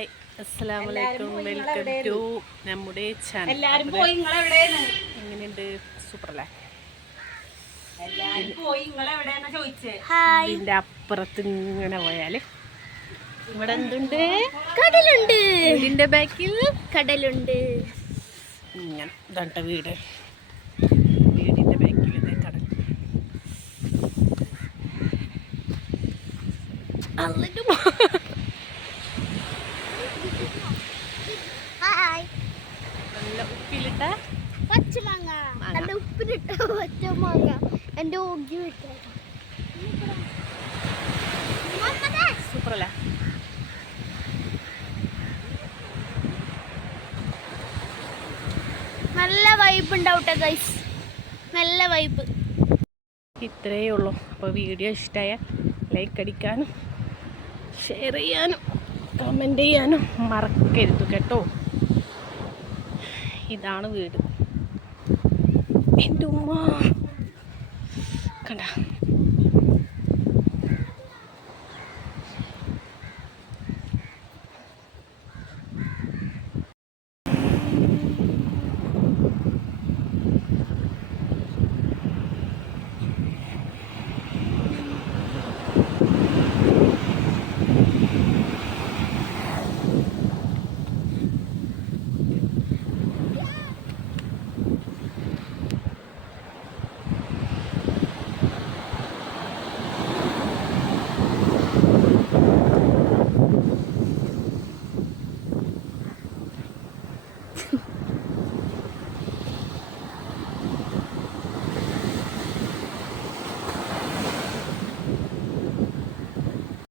Hi അസ്സലാമലൈക്കും, welcome to നമ്മുടെ channel. എങ്ങനെയുണ്ട്? സൂപ്പറല്ലേ? ഇതിൻ്റെ അപ്പുറത്ത് ഇങ്ങനെ പോയാൽ ഇവിടെ എന്തുണ്ട്? കടലുണ്ട്. വീടിൻ്റെ ബാക്കിൽ കടലുണ്ട്. ഇങ്ങനെ ഇതാണ്ട വീട്. വീടിൻ്റെ ബാക്കിൽ ഇതേ കടൽ. നല്ല ഉപ്പിലിട്ട പച്ചമാങ്ങ, നല്ല ഉപ്പിലിട്ട പച്ചമാങ്ങ. എൻ്റെ ഓഗി വിട്ട സൂപ്പറല്ലേ? നല്ല വൈബ് ഉണ്ടാവട്ടെ ഗൈസ്, നല്ല വൈബ്. ഇത്രയേ ഉള്ളൂ. അപ്പോൾ വീഡിയോ ഇഷ്ടമായ ലൈക്ക് അടിക്കാനും ഷെയർ ചെയ്യാനും കമൻറ്റ് ചെയ്യാനും മറക്കരുത് കേട്ടോ. ഇതാണ് വീട്. എൻ്റെ ഉമ്മ കണ്ട.